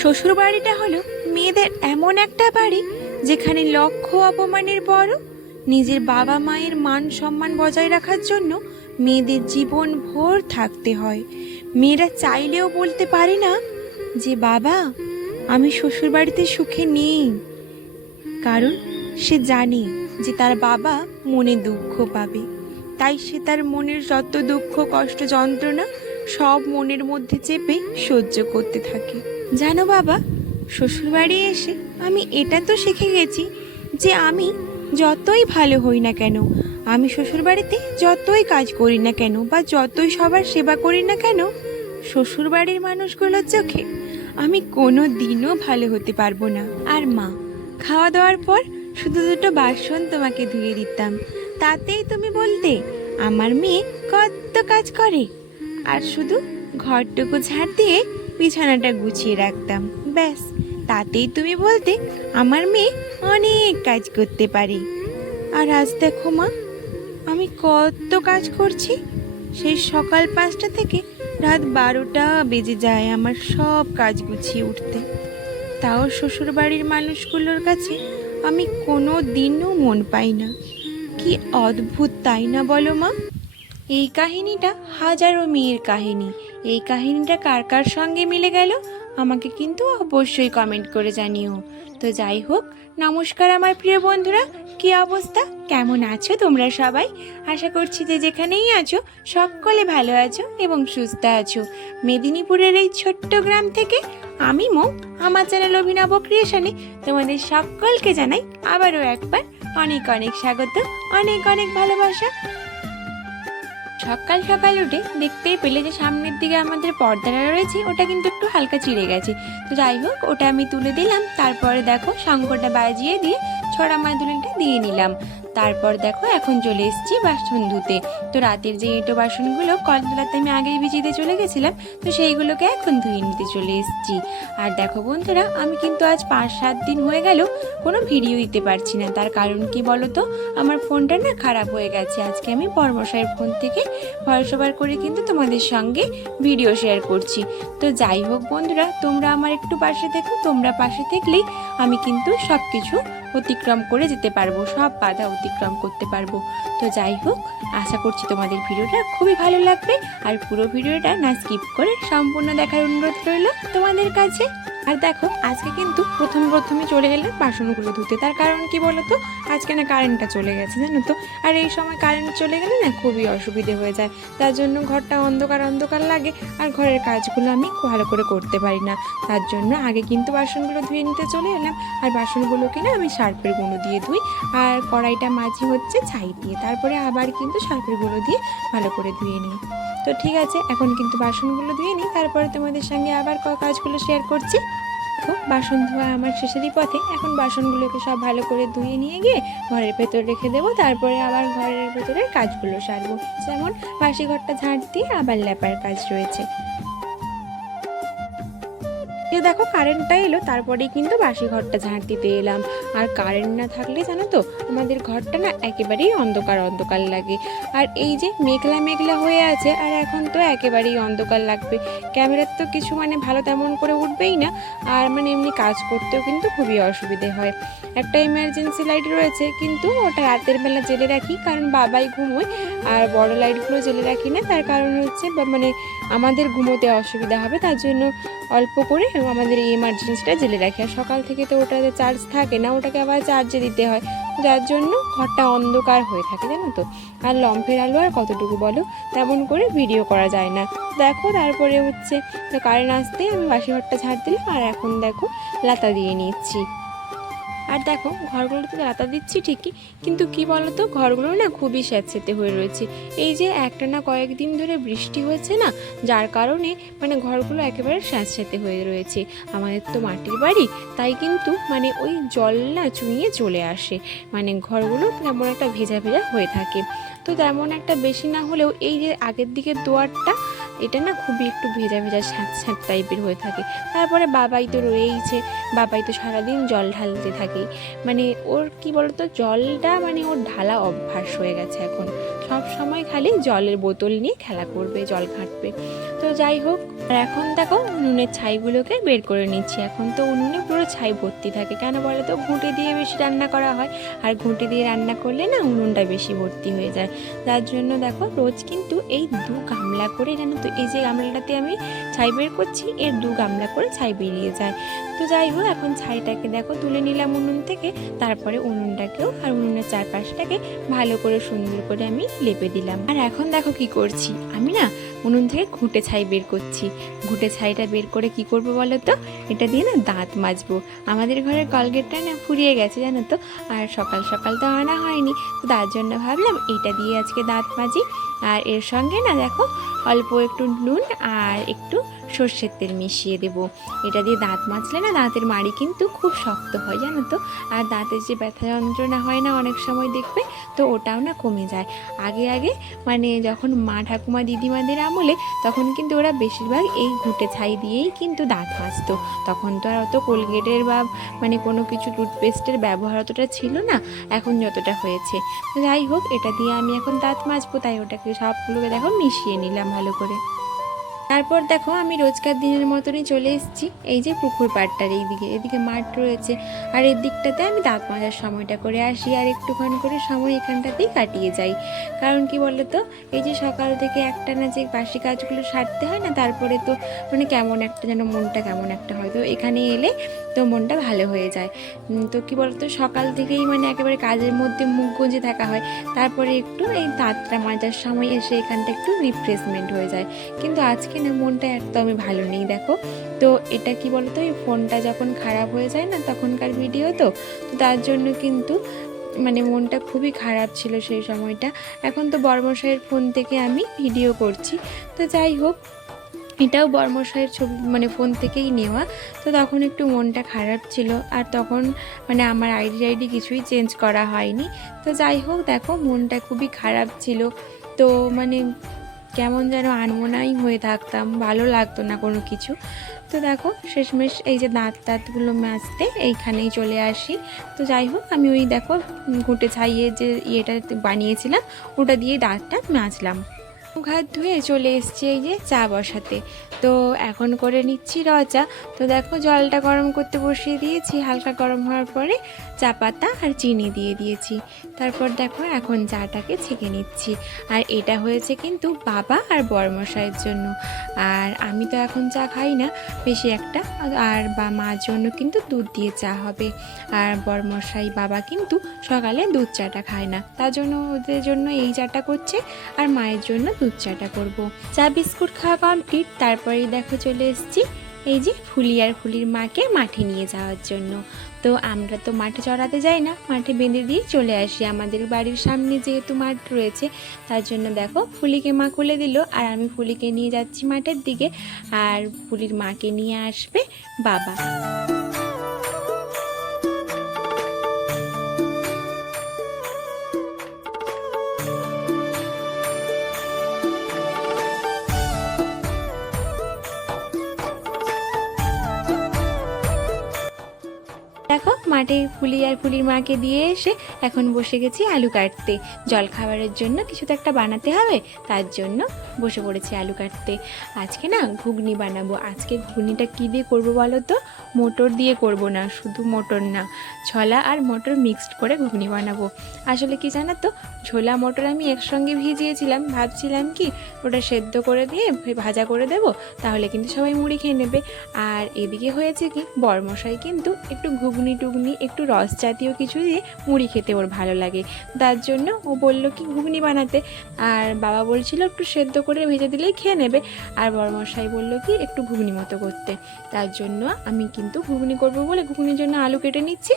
শ্বশুরবাড়িটা হলো মেয়েদের এমন একটা বাড়ি যেখানে লক্ষ অপমানের পরও নিজের বাবা মায়ের মান সম্মান বজায় রাখার জন্য মেয়েদের জীবন ভোর থাকতে হয়। মেয়েরা চাইলেও বলতে পারে না যে বাবা আমি শ্বশুরবাড়িতে সুখে নেই, কারণ সে জানে যে তার বাবা মনে দুঃখ পাবে। তাই সে তার মনের যত দুঃখ কষ্ট যন্ত্রণা সব মনের মধ্যে চেপে সহ্য করতে থাকে। জানো বাবা, শ্বশুরবাড়ি এসে আমি এটা তো শিখে গেছি যে আমি যতই ভালো হই না কেন, আমি শ্বশুরবাড়িতে যতই কাজ করি না কেন বা যতই সবার সেবা করি না কেন, শ্বশুরবাড়ির মানুষগুলোর চোখে আমি কোনো দিনও ভালো হতে পারবো না। আর মা, খাওয়া দাওয়ার পর শুধু দুটো বাসন তোমাকে ধুয়ে দিতাম, তাতেই তুমি বলতে আমার মেয়ে কত কাজ করে, আর শুধু ঘরটুকু ঝাড় দিয়ে বিছানাটা গুছিয়ে রাখতাম, ব্যাস তাতেই তুমি বলতে আমার মেয়ে অনেক কাজ করতে পারে। আর আজ দেখো মা, আমি কত কাজ করছি, সেই সকাল 5টা থেকে রাত 12টা বেজে যায় আমার সব কাজ গুছিয়ে উঠতে। তাও শ্বশুরবাড়ির মানুষগুলোর কাছে আমি কোনো দিনও মন পাই না। কি অদ্ভুত তাই না বলো মা? এই কাহিনীটা হাজারো মেয়ের কাহিনী। এই কাহিনীটা কার কার সঙ্গে মিলে গেল আমাকে কিন্তু অবশ্যই কমেন্ট করে জানিও। তো যাই হোক, নমস্কার আমার প্রিয় বন্ধুরা, কি অবস্থা, কেমন আছো তোমরা সবাই? আশা করছি যে যেখানেই আছো সকলে ভালো আছো এবং সুস্থ আছো। মেদিনীপুরের এই ছোট্ট গ্রাম থেকে আমি মৌ, আমার চ্যানেল অভিনব ক্রিয়েশনে তোমাদের সকলকে জানাই আবারও একবার অনেক অনেক স্বাগত, অনেক অনেক ভালোবাসা। সকাল সকাল উঠে দেখতেই পেলে যে সামনের দিকে আমাদের পর্দাটা রয়েছে ওটা কিন্তু একটু হালকা চিড়ে গেছে। তো যাই হোক, ওটা আমি তুলে দিলাম। তারপরে দেখো শঙ্করটা বাজিয়ে দিয়ে ছড়া মাদুলিটা দিয়ে নিলাম। তারপর দেখো এখন চলে এসেছি বাসন ধুতে। তো রাতের যে এঁটো বাসনগুলো কলতলাতে আমি আগেই ভিজিয়ে চলে গেছিলাম, তো সেইগুলোকে এখন ধুয়ে নিতে চলে এসেছি। আর দেখো বন্ধুরা, আমি কিন্তু আজ 5-7 দিন হয়ে গেল কোনো ভিডিও দিতে পারছি না। তার কারণ কি বলো তো, আমার ফোনটা না খারাপ হয়ে গেছে। আজকে আমি বর্মশাইয়ের ফোন থেকে ভয়েস ওভার করে কিন্তু তোমাদের সঙ্গে ভিডিও শেয়ার করছি। তো যাই হোক বন্ধুরা, তোমরা আমার একটু পাশে থেকো। তোমরা পাশে থাকলেই আমি কিন্তু সব কিছু অতিক্রম করে যেতে পারবো, সব বাধা অতিক্রম করতে পারবো। তো যাই হোক, আশা করছি তোমাদের ভিডিওটা খুবই ভালো লাগবে। আর পুরো ভিডিওটা না স্কিপ করে সম্পূর্ণ দেখার অনুরোধ রইল তোমাদের কাছে। আর দেখো, আজকে কিন্তু প্রথমে চলে গেলাম বাসনগুলো ধুতে। তার কারণ কি বলো তো, আজকে না কারেন্টটা চলে গেছে জানো তো। আর এই সময় কারেন্ট চলে গেলে না খুবই অসুবিধে হয়ে যায়, তার জন্য ঘরটা অন্ধকার অন্ধকার লাগে আর ঘরের কাজগুলো আমি ভালো করে করতে পারি না। তার জন্য আগে কিন্তু বাসনগুলো ধুয়ে নিতে চলে এলাম। আর বাসনগুলোকে না আমি সার্ফের গুঁড়ো দিয়ে ধুই, আর কড়াইটা মাঝি হচ্ছে ছাই দিয়ে, তারপরে আবার কিন্তু সার্ফের গুঁড়ো দিয়ে ভালো করে ধুয়ে নিই। তো ঠিক আছে, এখন কিন্তু বাসনগুলো ধুয়ে নিই, তারপরে তোমাদের সঙ্গে আবার কাজগুলো শেয়ার করছি। বাসন ধোয়া আমার শেষেরই পথে। এখন বাসনগুলোকে সব ভালো করে ধুয়ে নিয়ে গিয়ে ঘরের ভেতর রেখে দেবো, তারপরে আবার ঘরের ভেতরের কাজগুলো সারবো। যেমন বাসি ঘরটা ঝাঁট দিয়ে আবার লেপার কাজ রয়েছে। দেখো কারেন্টটা এলো, তারপরেই কিন্তু বাসি ঘরটা ঝাঁট দিতে এলাম। আর কারেন্ট না থাকলে জানো তো আমাদের ঘরটা না একেবারেই অন্ধকার অন্ধকার লাগে। আর এই যে মেঘলা মেঘলা হয়ে আছে, আর এখন তো একেবারেই অন্ধকার লাগবে। ক্যামেরার তো কিছু ভালো তেমন করে উঠবেই না, আর এমনি কাজ করতেও কিন্তু খুবই অসুবিধে হয়। একটা ইমার্জেন্সি লাইট রয়েছে, কিন্তু ওটা রাতের বেলা জেলে রাখি, কারণ বাবাই ঘুমোয়। আর বড় লাইটগুলো জেলে রাখি না, তার কারণ হচ্ছে আমাদের ঘুমোতে অসুবিধা হবে, তার জন্য অল্প করে আমাদের এই ইমার্জেন্সিটা জেলে রাখি। আর সকাল থেকে তো ওটাতে চার্জ থাকে না, ওটাকে আবার চার্জে দিতে হয়, যার জন্য ঘরটা অন্ধকার হয়ে থাকে জানো তো। আর লম্ফের আলো আর কতটুকু বলো, তেমন করে ভিডিও করা যায় না। দেখো তারপরে হচ্ছে কারেন্ট আসতেই আমি বাসি ঘরটা ঝাড় দিলাম, আর এখন দেখো লাতা দিয়ে নিচ্ছি। আর দেখো ঘরগুলোতে লাতা দিচ্ছি ঠিকই, কিন্তু কি বলতো, ঘরগুলো না খুবই স্যাঁতসেঁতে হয়ে রয়েছে। এই যে একটানা কয়েকদিন ধরে বৃষ্টি হয়েছে না, যার কারণে ঘরগুলো একেবারে স্যাঁতসেঁতে হয়ে রয়েছে। আমাদের তো মাটির বাড়ি, তাই কিন্তু ওই জল না চুইয়ে চলে আসে, ঘরগুলো তেমন একটা ভেজা ভেজা হয়ে থাকে। তো তেমন একটা বেশি না হলেও এই যে আগের দিকের দুয়ারটা এটা না খুবই একটু ভেজা ভেজা স্যাঁত স্যাঁত টাইপের হয়ে থাকে। তারপরে বাবাই তো রয়েইছে, বাবাই তো সারাদিন জল ঢালতে থাকে। মানে ওর কি বলতো, জলটা মানে ওর ঢালা অভ্যাস হয়ে গেছে এখন, সব সময় খালি জলের বোতল নিয়ে খেলা করবে, জল ঘাঁটবে। তো যাই হোক, আর এখন দেখো উনুনের ছাইগুলোকে বের করে নিচ্ছি। এখন তো উনুনে পুরো ছাই ভর্তি থাকে, কেন বলো তো, ঘুঁটে দিয়ে বেশি রান্না করা হয়, আর ঘুঁটে দিয়ে রান্না করলে না উনুনটা বেশি ভর্তি হয়ে যায়। যার জন্য দেখো রোজ কিন্তু এই 2 গামলা করে, জানো তো, এই যে গামলাটাতে আমি ছাই বের করছি এর 2 গামলা করে ছাই বেরিয়ে যায়। তো যাই হোক, এখন ছাইটাকে দেখো তুলে নিলাম উনুন থেকে, তারপরে উনুনটাকেও আর উনুনের চারপাশটাকে ভালো করে সুন্দর করে আমি লেপে দিলাম। আর এখন দেখো কি করছি, আমি না উনুন থেকে ঘুঁটে ছাই বের করছি। ঘুঁটে ছাইটা বের করে কি করব বলো তো, এটা দিয়ে না দাঁত মাজবো। আমাদের ঘরের কলগেটটা না ফুরিয়ে গেছে জানো তো, আর সকাল সকাল তো আনা হয়নি, তো তার জন্য ভাবলাম এইটা দিয়ে আজকে দাঁত মাজি। আর এর সঙ্গে না দেখো অল্প একটু নুন আর একটু সর্ষের তেল মিশিয়ে দেব। এটা দিয়ে দাঁত মাজলে না দাঁতের মাড়ি কিন্তু খুব শক্ত হয় জানো তো, আর দাঁতের যে ব্যথা যন্ত্রণা হয় না অনেক সময় দেখবে, তো ওটাও না কমে যায়। আগে আগে মানে যখন মা ঠাকুমা দিদিমাদের আমলে, তখন কিন্তু ওরা বেশিরভাগ এই ঘুঁটে ছাই দিয়েই কিন্তু দাঁত মাজতো। তখন তো আর অত কোলগেটের বা মানে কোনো কিছু টুথপেস্টের ব্যবহার অতটা ছিল না এখন যতটা হয়েছে। তো যাই হোক, এটা দিয়ে আমি এখন দাঁত মাজবো, তাই ওটাকে সবগুলোকে দেখো মিশিয়ে নিলাম ভালো করে। তারপর দেখো আমি রোজকার দিনের মতনই চলে এসেছি এই যে পুকুর পাড়টার এইদিকে, এদিকে মাঠ রয়েছে, আর এর দিকটাতে আমি দাঁত মাজার সময়টা করে আসি, আর একটুক্ষণ করে সময় এখানটাতেই কাটিয়ে যাই। কারণ কি বলতো, এই যে সকাল থেকে একটানা যে বাসি কাজগুলো সারতে হয় না, তারপরে তো মানে কেমন একটা যেন মনটা কেমন একটা হয়, তো এখানে এলে তো মনটা ভালো হয়ে যায়। তো কি বলতো, সকাল থেকেই মানে একেবারে কাজের মধ্যে মুখ গুঁজে থাকা হয়, তারপরে একটু এই দাঁতটা মাজার সময় এসে এখানটা একটু রিফ্রেশমেন্ট হয়ে যায়। কিন্তু আজকে না মনটা একদমই ভালো নেই দেখো। তো এটা কি বলতো, এই ফোনটা যখন খারাপ হয়ে যায় না তখনকার ভিডিও, তো তার জন্য কিন্তু মানে মনটা খুবই খারাপ ছিল সেই সময়টা। এখন তো বর্মশাইয়ের ফোন থেকে আমি ভিডিও করছি, তো যাই হোক এটাও বর্মশাইয়ের ছবি মানে ফোন থেকেই নেওয়া। তো তখন একটু মনটা খারাপ ছিল, আর তখন মানে আমার আইডি কিছুই চেঞ্জ করা হয়নি। তো যাই হোক দেখো মনটা খুবই খারাপ ছিল, তো মানে কেমন যেন আনমনাই হয়ে থাকতাম, ভালো লাগতো না কোনো কিছু। তো দেখো শেষমেশ এই যে দাঁতগুলো মাজতে এইখানেই চলে আসি। তো যাই হোক আমি ওই দেখো ঘুঁটে ছাইয়ে যে ইয়েটা বানিয়েছিলাম ওটা দিয়ে দাঁতটা মাজলাম। মুখ হাত ধুয়ে চলে এসেছি এই যে চা বসাতে। তো এখন করে নিচ্ছি চা। তো দেখো জলটা গরম করতে বসিয়ে দিয়েছি, হালকা গরম হওয়ার পরে চা পাতা আর চিনি দিয়ে দিয়েছি। তারপর দেখো এখন চাটাকে ছেঁকে নিচ্ছি। আর এটা হয়েছে কিন্তু বাবা আর বর্মশাইয়ের জন্য, আর আমি তো এখন চা খাই না বেশি একটা, আর বা মার জন্য কিন্তু দুধ দিয়ে চা হবে। আর বর্মশাই বাবা কিন্তু সকালে দুধ চাটা খায় না, তার জন্য ওদের জন্য এই চাটা করছে, আর মায়ের জন্য দুধ চাটা করব। চা বিস্কুট খাওয়া কমপ্লিট, তারপরেই দেখো চলে এসেছি এই যে ফুলি আর ফুলির মাকে মাঠে নিয়ে যাওয়ার জন্য। তো আমরা তো মাঠে চড়াতে যাই না, মাঠে বেঁধে দিয়ে চলে আসি, আমাদের বাড়ির সামনে যেহেতু মাঠ রয়েছে তার জন্য দেখো ফুলিকে মা খুলে দিল, আর আমি ফুলিকে নিয়ে যাচ্ছি মাঠের দিকে, আর ফুলির মাকে নিয়ে আসবে বাবা। দেখো মাঠে ফুলি আর ফুলির মাকে দিয়ে এসে এখন বসে গেছি আলু কাটতে। জল খাবারের জন্য কিছু তো একটা বানাতে হবে, তার জন্য বসে পড়েছি আলু কাটতে। আজকে না ঘুগনি বানাবো। আজকে ঘুগনিটা কী দিয়ে করবো বলো তো, মটর দিয়ে করব না, শুধু মটর না, ছোলা আর মটর মিক্সড করে ঘুগনি বানাবো। আসলে কি জানো তো, ছোলা মটর আমি একসঙ্গে ভিজিয়েছিলাম, ভাবছিলাম কি ওটা সেদ্ধ করে দিয়ে ভাজা করে দেব, তাহলে কিন্তু সবাই মুড়ি খেয়ে নেবে। আর এদিকে হয়েছে কি, বর্মশাই কিন্তু একটু ঘুগনি টুগনি একটু রস জাতীয় কিছু দিয়ে মুড়ি খেতে ওর ভালো লাগে, তার জন্য ও বলল কি ঘুগনি বানাতে। আর বাবা বলছিল একটু সেদ্ধ করে ভেজে দিলেই খেয়ে নেবে, আর বড়মশাই বলল কি একটু ঘুগনি মতো করতে। তার জন্য আমি কিন্তু ঘুগনি করবো বলে ঘুগনির জন্য আলু কেটে নিচ্ছি,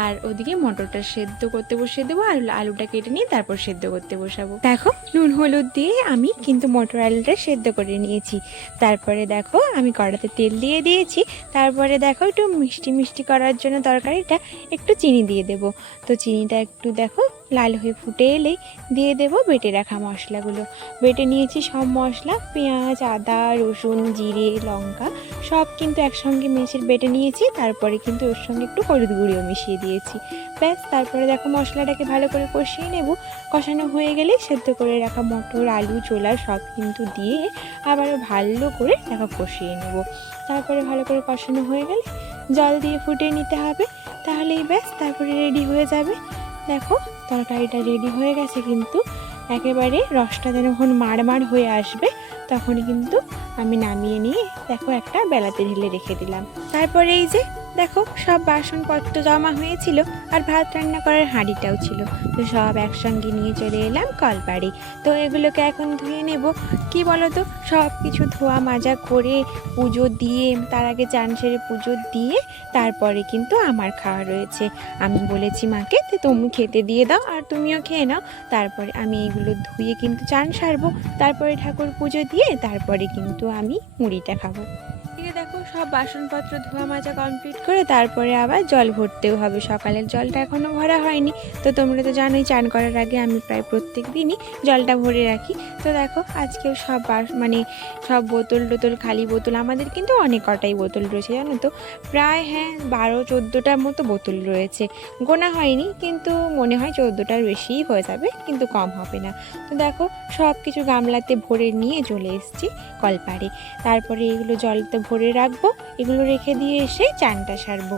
আর ওদিকে মটরটা সেদ্ধ করতে বসিয়ে দেবো, আর আলুটা কেটে নিয়ে তারপর সেদ্ধ করতে বসাবো। দেখো নুন হলুদ দিয়ে আমি কিন্তু মটর আলুটা সেদ্ধ করে নিয়েছি। তারপরে দেখো আমি কড়াতে তেল দিয়ে দিয়েছি, তারপরে দেখো একটু মিষ্টি মিষ্টি করার জন্য তরকারি তরকারিটা একটু চিনি দিয়ে দেব। তো চিনিটা একটু দেখো লাল হয়ে ফুটে এলেই দিয়ে দেব বেটে রাখা মশলাগুলো। বেটে নিয়েছি সব মশলা, পেঁয়াজ, আদা, রসুন, জিরে, লঙ্কা সব কিন্তু একসঙ্গে বেটে নিয়েছি। তারপরে কিন্তু ওর সঙ্গে একটু হলুদ গুঁড়িও মিশিয়ে দিয়েছি। ব্যাস, তারপরে দেখো মশলাটাকে ভালো করে কষিয়ে নেব। কষানো হয়ে গেলে সেদ্ধ করে রাখা মটর, আলু, ছোলা সব কিন্তু দিয়ে আবারও ভালো করে দেখো কষিয়ে নেব। তারপরে ভালো করে কষানো হয়ে গেলে জল দিয়ে ফুটিয়ে নিতে হবে, তাহলেই ব্যাস তারপরে রেডি হয়ে যাবে। দেখো তরকারিটা রেডি হয়ে গেছে, কিন্তু একেবারে রসটা যখন মাড় হয়ে আসবে তখনই কিন্তু আমি নামিয়ে নিয়ে দেখো একটা বেলাতে ঢেলে রেখে দিলাম। তারপরে এই যে দেখো সব বাসনপত্র জমা হয়েছিল আর ভাত রান্না করার হাঁড়িটাও ছিল, তো সব একসঙ্গে নিয়ে চলে এলাম কলপাড়ে। তো এগুলোকে এখন ধুয়ে নেব। কি বলো তো, সব কিছু ধোয়া মাজা করে পুজো দিয়ে তার আগে চান সেরে পুজো দিয়ে তারপরে কিন্তু আমার খাওয়া রয়েছে। আমি বলেছি মাকে যে তুমি খেতে দিয়ে দাও আর তুমিও খেয়ে নাও, তারপরে আমি এগুলো ধুয়ে কিন্তু চান সারবো, তারপরে ঠাকুর পুজো দিয়ে তারপরে কিন্তু আমি মুড়িটা খাবো। দেখো সব বাসনপত্র ধোয়া মাজা কমপ্লিট করে তারপরে আবার জল ভরতেও হবে। সকালের জলটা এখনও ভরা হয়নি, তো তোমরা তো জানোই চান করার আগে আমি প্রায় প্রত্যেক দিনই জলটা ভরে রাখি। তো দেখো আজকেও সব সব বোতল খালি বোতল, আমাদের কিন্তু অনেক কটাই বোতল রয়েছে জানো তো, প্রায় 12-14টার মতো বোতল রয়েছে। গোনা হয়নি, কিন্তু মনে হয় 14টার বেশিই হয়ে যাবে, কিন্তু কম হবে না। তো দেখো সব কিছু গামলাতে ভরে নিয়ে চলে এসেছি কলপাড়ে। তারপরে এগুলো জলতে ভরে রাখবো, এগুলো রেখে দিয়ে এসে চানটা সারবো।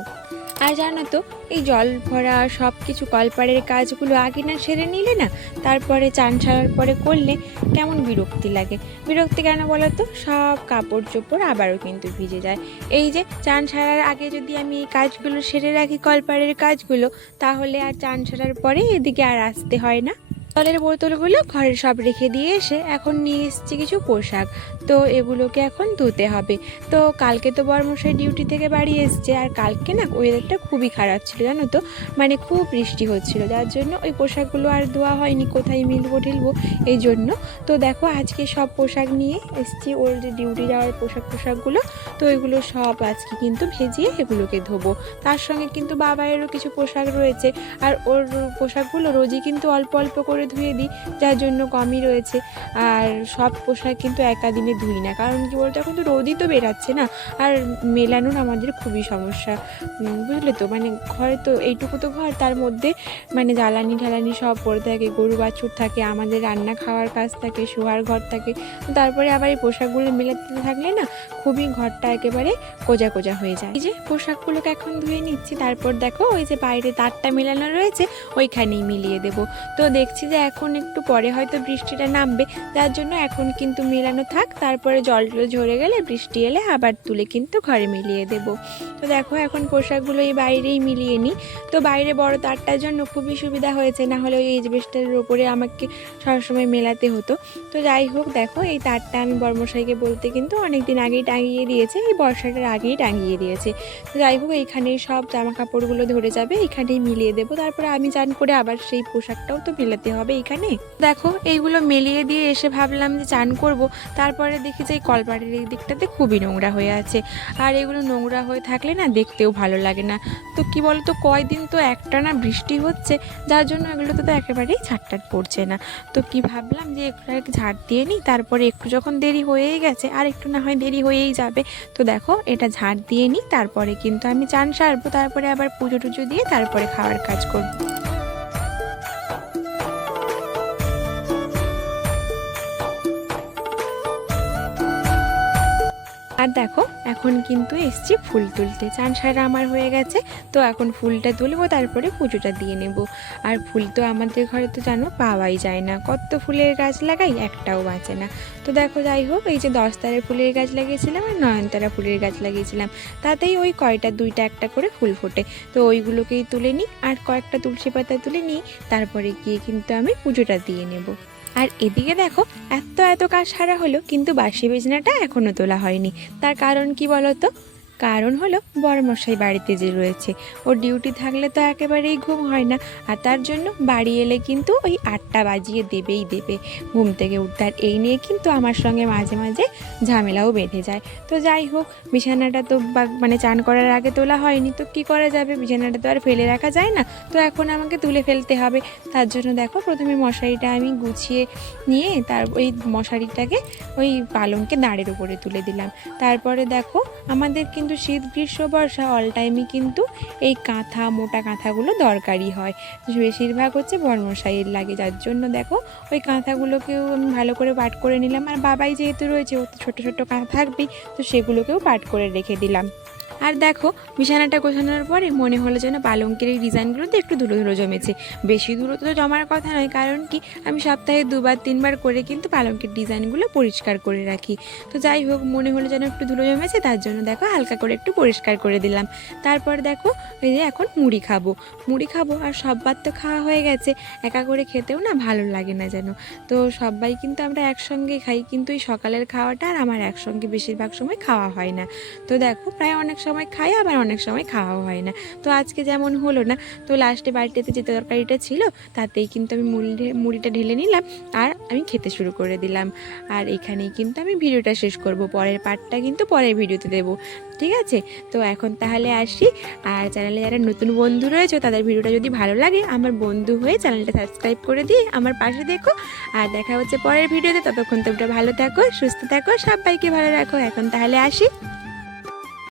আর জানো তো, এই জল ভরা সব কিছু কলপাড়ের কাজগুলো আগে না সেরে নিলে না তারপরে চান সারার পরে করলে কেমন বিরক্তি লাগে। বিরক্তি কেন বলো তো, সব কাপড় চোপড় আবারও কিন্তু ভিজে যায়। এই যে চান সারার আগে যদি আমি এই কাজগুলো সেরে রাখি কলপাড়ের কাজগুলো, তাহলে আর চান সারার পরে এদিকে আর আসতে হয় না। জলের বোতলগুলো ঘরে সব রেখে দিয়ে এসে এখন নিয়ে এসেছি কিছু পোশাক, তো এগুলোকে এখন ধুতে হবে। তো কালকে তো বরমশাই ডিউটি থেকে বাড়ি এসছে, আর কালকে না ওয়েদারটা খুবই খারাপ ছিল জানো তো, মানে খুব বৃষ্টি হচ্ছিল, যার জন্য ওই পোশাকগুলো আর ধোয়া হয়নি, কোথায় মিলবো ঢিলবো এই জন্য। তো দেখো আজকে সব পোশাক নিয়ে এসছি, ওর যে ডিউটি যাওয়ার পোশাকগুলো, তো এগুলো সব আজকে কিন্তু ভেজিয়ে এগুলোকে ধোবো। তার সঙ্গে কিন্তু বাবায়েরও কিছু পোশাক রয়েছে, আর ওর পোশাকগুলো রোজই কিন্তু অল্প অল্প করে ধুয়ে দিই, যার জন্য কমই রয়েছে। আর সব পোশাক কিন্তু একা দিনে ধুই না, কারণ কি বলতো এখন তো রোদই তো বেরাচ্ছে না, আর মেলানোর আমাদের খুবই সমস্যা, বুঝলে তো, মানে ঘরে তো এইটুকু তো ঘর, তার মধ্যে মানে জ্বালানি সব পড়ে থাকে, গরু বাছুর থাকে, আমাদের রান্না খাওয়ার কাজ থাকে, শোয়ার ঘর থাকে, তারপরে আবার এই পোশাকগুলো মেলাতে থাকলে না খুবই ঘরটা একেবারে কোজা কোজা হয়ে যায়। এই যে পোশাকগুলোকে এখন ধুয়ে নিচ্ছি, তারপর দেখো ওই যে বাইরে তারটা মেলানো রয়েছে ওইখানেই মিলিয়ে দেব। তো দেখছি যে এখন একটু পরে হয়তো বৃষ্টিটা নামবে, যার জন্য এখন কিন্তু মেলানো থাক, তারপরে জলগুলো ঝরে গেলে বৃষ্টি এলে আবার তুলে কিন্তু ঘরে মিলিয়ে দেব। তো দেখো এখন পোশাকগুলো এই বাইরেই মিলিয়ে নিই। তো বাইরে বড় তারটার জন্য খুবই সুবিধা হয়েছে, না হলে ওই এজবেস্টারের ওপরে আমাকে সবসময় মেলাতে হতো। তো যাই হোক দেখো এই তারটা আমি বর্মশাইকে বলতে কিন্তু অনেক দিন আগেই টাঙিয়ে দিয়েছে, এই বর্ষাটার আগেই টাঙিয়ে দিয়েছে। তো যাই হোক এইখানেই সব জামা কাপড়গুলো ধরে যাবে, এখানেই মিলিয়ে দেবো, তারপরে আমি চান করে আবার সেই পোশাকটাও তো মেলাতে হবে এখানে। দেখো এইগুলো মেলিয়ে দিয়ে এসে ভাবলাম যে চান করব, তারপরে দেখি যে এই কলপাড়ের এই দিকটাতে খুবই নোংরা হয়ে আছে, আর এগুলো নোংরা হয়ে থাকলে না দেখতেও ভালো লাগে না। তো কি বলতো, কয়দিন তো একটানা বৃষ্টি হচ্ছে, যার জন্য এগুলোতে তো একেবারেই ঝাড়টাট পড়ছে না। তো কি ভাবলাম যে একটু ঝাড় দিয়ে নিই, তারপরে একটু যখন দেরি হয়েই গেছে আর একটু না হয় দেরি হয়েই যাবে, তো দেখো এটা ঝাড় দিয়ে নিই, তারপরে কিন্তু আমি চান সারবো, তারপরে আবার পুজো টুজো দিয়ে তারপরে খাওয়ার কাজ করবো। আর দেখো এখন কিন্তু এসছি ফুল তুলতে, চান সারা আমার হয়ে গেছে, তো এখন ফুলটা তুলবো, তারপরে পুজোটা দিয়ে নেব। আর ফুল তো আমাদের ঘরে তো জানো পাওয়াই যায় না, কত ফুলের গাছ লাগাই একটাও বাঁচে না। তো দেখো যাই হোক এই যে 10 তারা ফুলের গাছ লাগিয়েছিলাম আর 9 তারা ফুলের গাছ লাগিয়েছিলাম, তাতেই ওই কয়টা 2টা 1টা করে ফুল ফোটে, তো ওইগুলোকেই তুলে নিই আর কয়েকটা তুলসী পাতা তুলে নিই, তারপরে গিয়ে কিন্তু আমি পুজোটা দিয়ে নেব। আর এদিকে দেখো এত কাজ সারা হলো, কিন্তু বাসি বিছানাটা এখনও তোলা হয়নি। তার কারণ কি বলো তো, কারণ হলো বড়মশাই বাড়িতে যে রয়েছে, ওর ডিউটি থাকলে তো একেবারেই ঘুম হয় না, আর তার জন্য বাড়ি এলে কিন্তু ওই 8টা বাজিয়ে দেবেই দেবে ঘুম থেকে উঠতে। আর এই নিয়ে কিন্তু আমার সঙ্গে মাঝে মাঝে ঝামেলাও বেঁধে যায়। তো যাই হোক, বিছানাটা তো মানে চান করার আগে তোলা হয়নি, তো কি করা যাবে, বিছানাটা তো আর ফেলে রাখা যায় না, তো এখন আমাকে তুলে ফেলতে হবে। তার জন্য দেখো প্রথমে মশারিটা আমি গুছিয়ে নিয়ে তার ওই মশারিটাকে ওই পালঙ্কে দাঁড়ের উপরে তুলে দিলাম। তারপরে দেখো আমাদের কিন্তু শীত গ্রীষ্ম বর্ষা অল টাইমই কিন্তু এই কাঁথা, মোটা কাঁথাগুলো দরকারি হয়, বেশিরভাগ হচ্ছে বড়মশাইয়ের লাগে, যার জন্য দেখো ওই কাঁথাগুলোকেও আমি ভালো করে পাট করে নিলাম। আর বাবাই যেহেতু রয়েছে, ও তো ছোটো ছোটো কাঁথা থাকবেই, তো সেগুলোকেও পাট করে রেখে দিলাম। আর দেখো বিছানাটা গোছানোর পরে মনে হলো যেন পালঙ্কের এই ডিজাইনগুলোতে একটু ধুলো ধুলো জমেছে। বেশি ধুলো তো জমার কথা নয়, কারণ কি আমি সপ্তাহে 2-3 বার করে কিন্তু পালঙ্কের ডিজাইনগুলো পরিষ্কার করে রাখি। তো যাই হোক, মনে হলো যেন একটু ধুলো জমেছে, তার জন্য দেখো হালকা করে একটু পরিষ্কার করে দিলাম। তারপর দেখো এই যে এখন মুড়ি খাবো, আর সববার তো খাওয়া হয়ে গেছে, একা করে খেতেও না ভালো লাগে না যেন। তো সবাই কিন্তু আমরা একসঙ্গে খাই, কিন্তু এই সকালের খাওয়াটা আর আমার একসঙ্গে বেশিরভাগ সময় খাওয়া হয় না। তো দেখো প্রায় অনেক সময় খাই, আবার অনেক সময় খাওয়াও হয় না। তো আজকে যেমন হলো না, তো লাস্টে বাড়িতে যে তরকারিটা ছিল তাতেই কিন্তু আমি মুড়িটা ঢেলে নিলাম, আর আমি খেতে শুরু করে দিলাম। আর এখানেই কিন্তু আমি ভিডিওটা শেষ করব, পরের পার্টটা কিন্তু পরের ভিডিওতে দেবো, ঠিক আছে? তো এখন তাহলে আসি। আর চ্যানেলে যারা নতুন বন্ধু রয়েছে তাদের ভিডিওটা যদি ভালো লাগে, আমার বন্ধু হয়ে চ্যানেলটা সাবস্ক্রাইব করে দিয়ে আমার পাশে দেখো। আর দেখা হচ্ছে পরের ভিডিওতে, ততক্ষণ তোমরা ভালো থাকো, সুস্থ থাকো, সবাইকে ভালো রাখো। এখন তাহলে আসি।